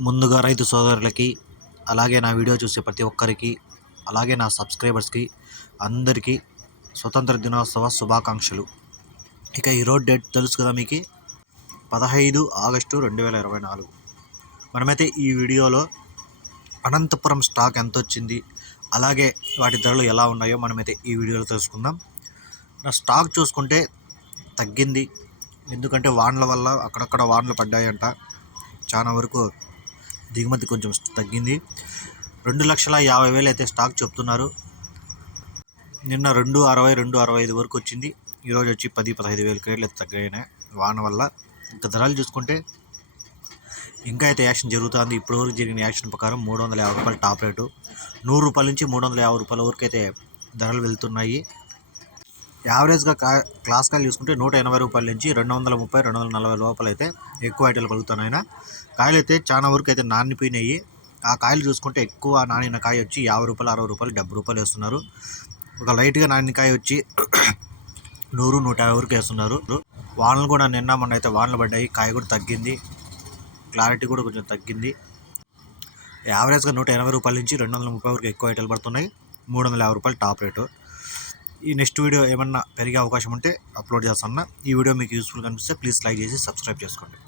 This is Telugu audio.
ముందుగా రైతు సోదరులకి అలాగే నా వీడియో చూసే ప్రతి ఒక్కరికి అలాగే నా సబ్స్క్రైబర్స్కి అందరికీ స్వతంత్ర దినోత్సవ శుభాకాంక్షలు. ఇక ఈరోజు డేట్ తెలుసు కదా మీకు? పదహైదు ఆగస్టు రెండు వేల ఇరవై నాలుగు. మనమైతే ఈ వీడియోలో అనంతపురం స్టాక్ ఎంత వచ్చింది అలాగే వాటి ధరలు ఎలా ఉన్నాయో మనమైతే ఈ వీడియోలో తెలుసుకుందాం. నా స్టాక్ చూసుకుంటే తగ్గింది ఎందుకంటే వానల వల్ల అక్కడక్కడ వానలు పడ్డాయంట. చాలా వరకు దిగుమతి కొంచెం తగ్గింది. రెండు లక్షల యాభై వేలు అయితే స్టాక్ చెప్తున్నారు. నిన్న రెండు అరవై రెండు అరవై ఐదు వరకు వచ్చింది. ఈరోజు వచ్చి పది పదహైదు వేల క్రేట్లు అయితే తగ్గాయినాయి. వాన వల్ల ఇంకా ధరలు చూసుకుంటే ఇంకా అయితే యాక్షన్ జరుగుతుంది. ఇప్పటివరకు జరిగిన యాక్షన్ ప్రకారం మూడు వందల యాభై రూపాయలు టాప్ రేటు. నూరు రూపాయల నుంచి మూడు వందల యాభై రూపాయల వరకు అయితే ధరలు వెళ్తున్నాయి. యావరేజ్గా కా క్లాస్ కాయలు చూసుకుంటే నూట ఎనభై రూపాయల నుంచి రెండు వందల ముప్పై రెండు వందల నలభై లోపల అయితే ఎక్కువ ఐటలు పలుకుతున్నాయి కాయలు అయితే చాలా వరకు అయితే నానిపోయినాయి ఆ కాయలు చూసుకుంటే ఎక్కువ నానిన కాయ వచ్చి యాభై రూపాయలు అరవై రూపాయలు డెబ్బై రూపాయలు వేస్తున్నారు. ఒక లైట్గా నానిన కాయ వచ్చి నూరు నూట యాభై వరకు వేస్తున్నారు. వానలు కూడా నిన్న మొన్న అయితే వానలు పడ్డాయి. కాయ కూడా తగ్గింది. క్లారిటీ కూడా కొంచెం తగ్గింది. యావరేజ్గా నూట ఎనభై రూపాయల నుంచి రెండు వందల ముప్పై వరకు ఎక్కువ ఐటీలు పడుతున్నాయి. మూడు వందల యాభై రూపాయలు టాప్ రేటు. ఈ నెక్స్ట్ వీడియో ఏమన్నా పెరిగే అవకాశం ఉంటే అప్లోడ్ చేస్తాను ఈ వీడియో మీకు యూస్ఫుల్ కనిపిస్తే ప్లీజ్ లైక్ చేసి సబ్స్క్రైబ్ చేసుకోండి.